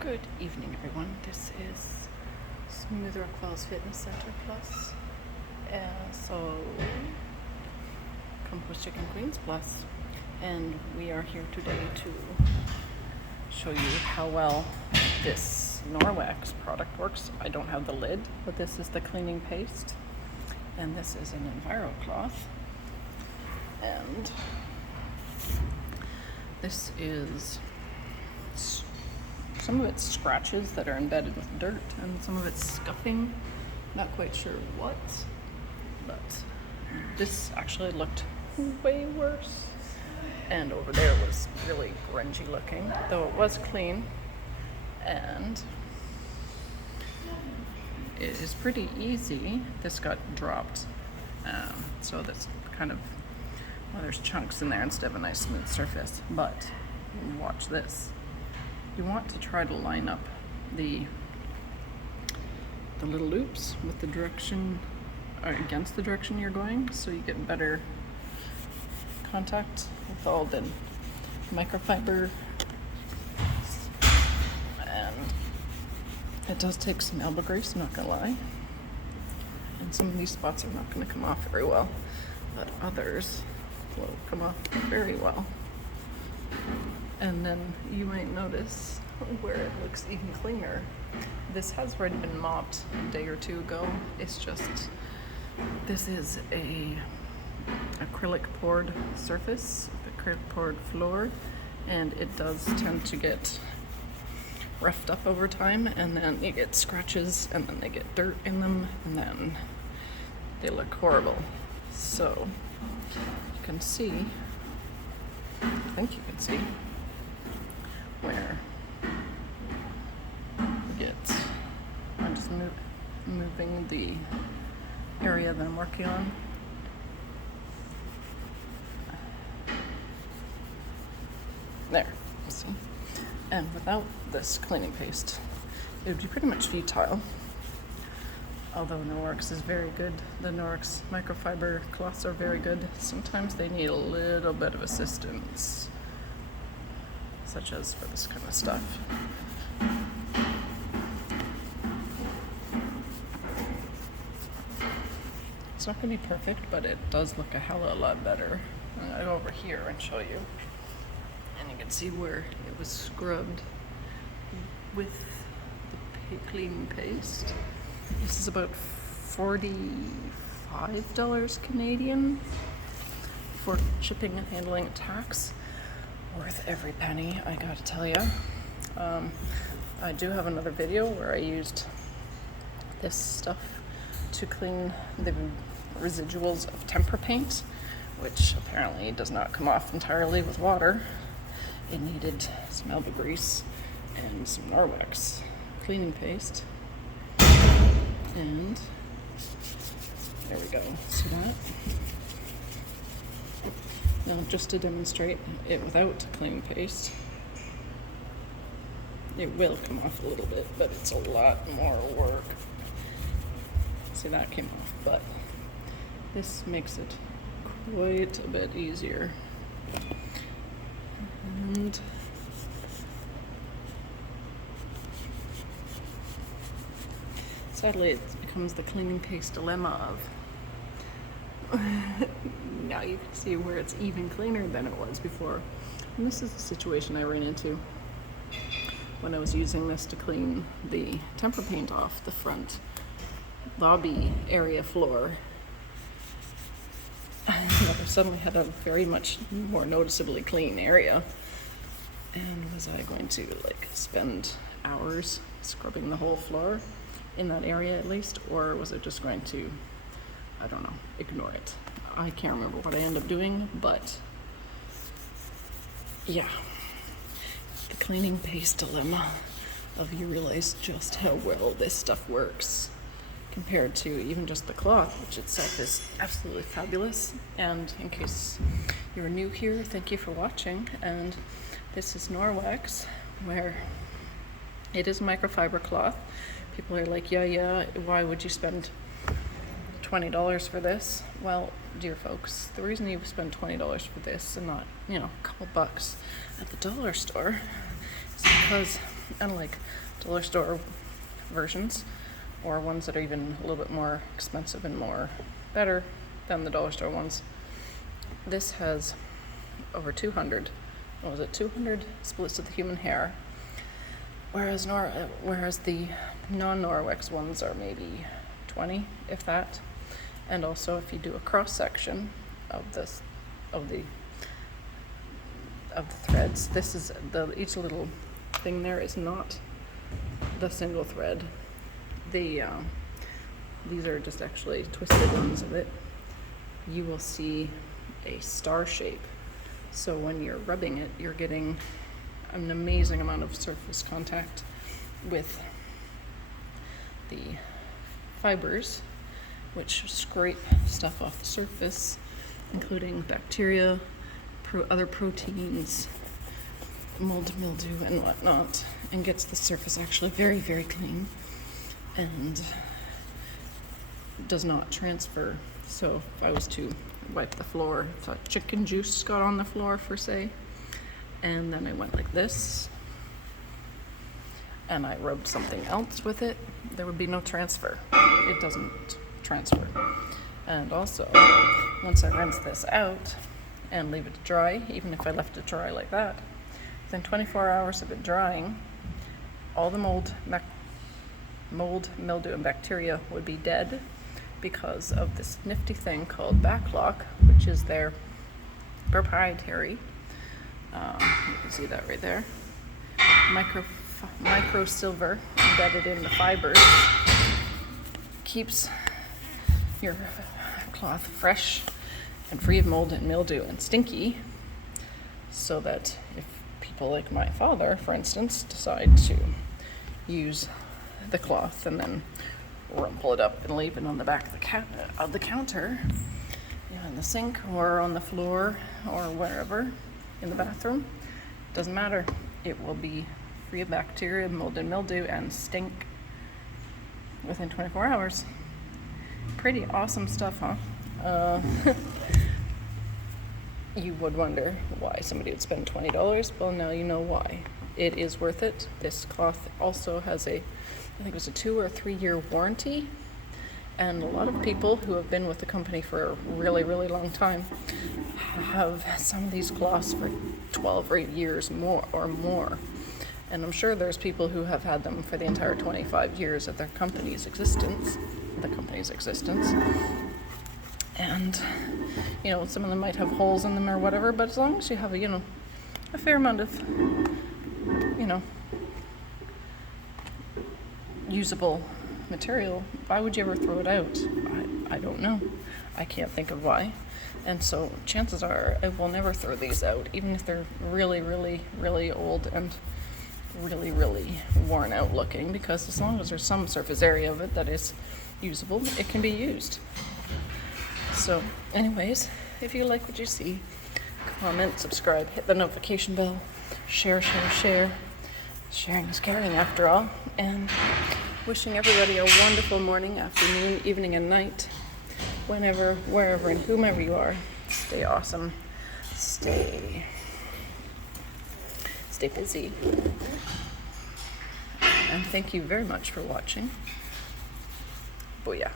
Good evening, everyone. This is EnviroCloth Fitness Center Plus. So, Compost Chicken Queens Plus. And we are here today to show you how well this Norwex product works. I don't have the lid, but this is the cleaning paste. And this is an EnviroCloth. And this is some of it's scratches that are embedded with dirt and some of it's scuffing. Not quite sure what, but this actually looked way worse. And over there was really grungy looking, though it was clean. And it is pretty easy. This got dropped. So that's kind of, well, there's chunks in there instead of a nice smooth surface. But watch this. You want to try to line up the little loops with the direction, or against the direction you're going, so you get better contact with all the microfiber. And it does take some elbow grease, I'm not gonna lie. And some of these spots are not gonna come off very well, but others will come off very well. And then you might notice where it looks even cleaner. This has already been mopped a day or two ago. It's just, this is a acrylic poured surface, acrylic poured floor, and it does tend to get roughed up over time, and then you get scratches, and then they get dirt in them, and then they look horrible. So you can see, I think you can see where I'm just moving the area that I'm working on. There, you see. And without this cleaning paste, it would be pretty much futile. Although Norwex is very good, the Norwex microfiber cloths are very good. Sometimes they need a little bit of assistance, such as for this kind of stuff. It's not going to be perfect, but it does look a hell of a lot better. I'm going to go over here and show you. And you can see where it was scrubbed with the cleaning paste. This is about $45 Canadian for shipping and handling and tax. Worth every penny, I gotta tell you. I do have another video where I used this stuff to clean the residuals of temper paint, which apparently does not come off entirely with water. It needed some elbow grease and some Norwex cleaning paste. And there we go. See that? Now, just to demonstrate it without cleaning paste, it will come off a little bit, but it's a lot more work. See, that came off, but this makes it quite a bit easier. And sadly, it becomes the cleaning paste dilemma of now you can see where it's even cleaner than it was before. And this is the situation I ran into when I was using this to clean the temper paint off the front lobby area floor. I suddenly had a very much more noticeably clean area. And was I going to spend hours scrubbing the whole floor in that area at least, or was I just going to, I don't know, ignore it? I can't remember what I ended up doing, but yeah, the cleaning paste dilemma of you realize just how well this stuff works compared to even just the cloth, which itself is absolutely fabulous. And in case you're new here, thank you for watching. And this is Norwex, where it is microfiber cloth. People are like, yeah, why would you spend $20 for this? Well, dear folks, the reason you spend $20 for this and not, a couple bucks at the dollar store is because unlike dollar store versions, or ones that are even a little bit more expensive and more better than the dollar store ones. This has over 200, 200 splits of the human hair, whereas the non-Norwex ones are maybe 20, if that. And also, if you do a cross section of the threads, this is each little thing there is not the single thread. These are just actually twisted ones of it. You will see a star shape. So when you're rubbing it, you're getting an amazing amount of surface contact with the fibers, which scrape stuff off the surface, including bacteria, other proteins, mold, mildew, and whatnot, and gets the surface actually very, very clean and does not transfer. So if I was to wipe the floor, if chicken juice got on the floor, for say, and then I went like this, and I rubbed something else with it, there would be no transfer. It doesn't transfer. And also, once I rinse this out and leave it to dry, even if I left it dry like that, within 24 hours of it drying, all the mold, mildew, and bacteria would be dead because of this nifty thing called backlock, which is their proprietary, you can see that right there, micro silver embedded in the fibers, keeps your cloth fresh and free of mold and mildew and stinky, so that if people like my father, for instance, decide to use the cloth and then rumple it up and leave it on the back of the counter, in the sink or on the floor or wherever in the bathroom, doesn't matter. It will be free of bacteria, mold and mildew, and stink within 24 hours. Pretty awesome stuff, huh? You would wonder why somebody would spend $20. Well, now you know why. It is worth it. This cloth also has I think it was a 2 or 3 year warranty. And a lot of people who have been with the company for a really, really long time have some of these cloths for 12 years more. And I'm sure there's people who have had them for the entire 25 years of their company's existence. And, some of them might have holes in them or whatever, but as long as you have a fair amount of, usable material, why would you ever throw it out? I don't know. I can't think of why. And so chances are I will never throw these out, even if they're really, really, really old and really, really worn out looking, because as long as there's some surface area of it that is usable, it can be used. So anyways, if you like what you see, comment, subscribe, hit the notification bell, share. Sharing is caring after all. And wishing everybody a wonderful morning, afternoon, evening, and night, whenever, wherever, and whomever you are. Stay awesome. Stay busy. And thank you very much for watching. Booyah.